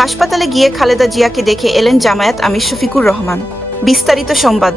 হাসপাতালে গিয়ে খালেদা জিয়াকে দেখে এলেন জামায়াত আমির শফিকুর রহমান। বিস্তারিত সংবাদ।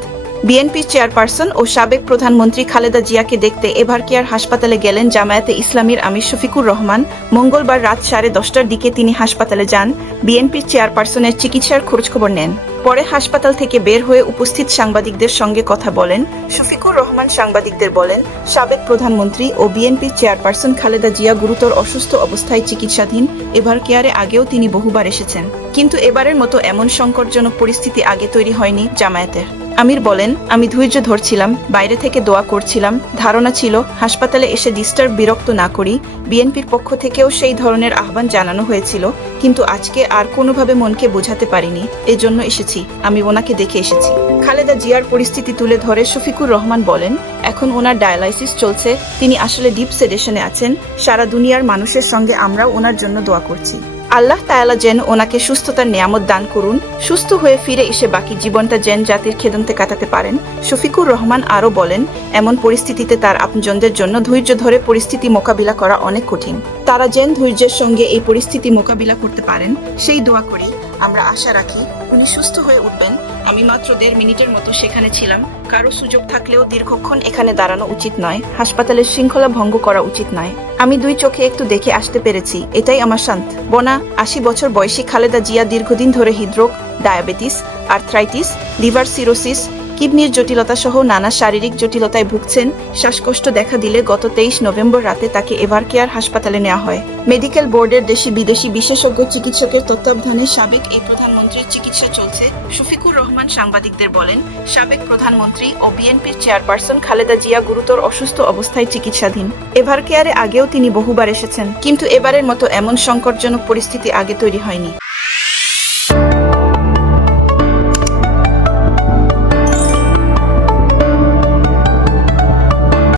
বিএনপির চেয়ারপারসন ও সাবেক প্রধানমন্ত্রী খালেদা জিয়াকে দেখতে এভারকেয়ার হাসপাতালে গেলেন জামায়াতে ইসলামীর আমির শফিকুর রহমান। মঙ্গলবার রাত 10:30টার দিকে তিনি হাসপাতালে যান, বিএনপির চেয়ারপারসনের চিকিৎসার খোঁজখবর নেন। পরে হাসপাতাল থেকে বের হয়ে উপস্থিত সাংবাদিকদের সঙ্গে কথা বলেন শফিকুর রহমান। সাংবাদিকদের বলেন, সাবেক প্রধানমন্ত্রী ও বিএনপির চেয়ারপারসন খালেদা জিয়া গুরুতর অসুস্থ অবস্থায় চিকিৎসাধীন। এভারকেয়ারে আগেও তিনি বহুবার এসেছেন, কিন্তু এবারের মতো এমন সংকটজনক পরিস্থিতি আগে তৈরি হয়নি জামায়াতের। আমির বলেন, আমি ধৈর্য ধরছিলাম, বাইরে থেকে দোয়া করছিলাম। ধারণা ছিল হাসপাতালে এসে বিরক্ত না করি। বিএনপির পক্ষ থেকেও সেই ধরনের আহ্বান জানানো হয়েছিল, কিন্তু আজকে আর কোনোভাবে মনকে বোঝাতে পারিনি, এজন্য এসেছি। আমি ওনাকে দেখে এসেছি। খালেদা জিয়ার পরিস্থিতি তুলে ধরে শফিকুর রহমান বলেন, এখন ওনার ডায়ালাইসিস চলছে, তিনি আসলে ডিপ সেডেশনে আছেন। সারা দুনিয়ার মানুষের সঙ্গে আমরাও ওনার জন্য দোয়া করছি। আল্লাহ তাআলা যেন ওনাকে সুস্থতার নিয়ামত দান করুন, সুস্থ হয়ে ফিরে এসে বাকি জীবনটা যেন জাতির খেদমতে কাটাতে পারেন। শফিকুর রহমান আরও বলেন, এমন পরিস্থিতিতে তার আপনজনদের জন্য ধৈর্য ধরে পরিস্থিতি মোকাবিলা করা অনেক কঠিন। তারা যেন ধৈর্যের সঙ্গে এই পরিস্থিতি মোকাবিলা করতে পারেন, সেই দোয়া করি। আমরা আশা রাখি উনি সুস্থ হয়ে উঠবেন। আমি মাত্র 1.5 মিনিটের মতো সেখানে ছিলাম। কারো সুযোগ থাকলেও দীর্ঘক্ষণ এখানে দাঁড়ানো উচিত নয়। হাসপাতালের শৃঙ্খলা ভঙ্গ করা উচিত নয়। আমি 2 চোখে একটু দেখে আসতে পেরেছি, এটাই আমার শান্ত বনা। 80 বছর বয়সী খালেদা জিয়া দীর্ঘদিন ধরে হৃদরোগ, ডায়াবেটিস, আর্থ্রাইটিস, লিভার সিরোসিস, কিডনির জটিলতা সহ নানা শারীরিক জটিলতায় ভুগছেন। শ্বাসকষ্ট দেখা দিলে গত 23 নভেম্বর রাতে তাকে এভারকেয়ার হাসপাতালে নেওয়া হয়। মেডিকেল বোর্ডের দেশি বিদেশি বিশেষজ্ঞ চিকিৎসকের তত্ত্বাবধানে সাবেক এই প্রধানমন্ত্রীর চিকিৎসা চলছে। শফিকুর রহমান সাংবাদিকদের বলেন, সাবেক প্রধানমন্ত্রী ও বিএনপির চেয়ারপারসন খালেদা জিয়া গুরুতর অসুস্থ অবস্থায় চিকিৎসাধীন। এভারকেয়ারে আগেও তিনি বহুবার এসেছেন, কিন্তু এবারের মতো এমন সংকটজনক পরিস্থিতি আগে তৈরি হয়নি।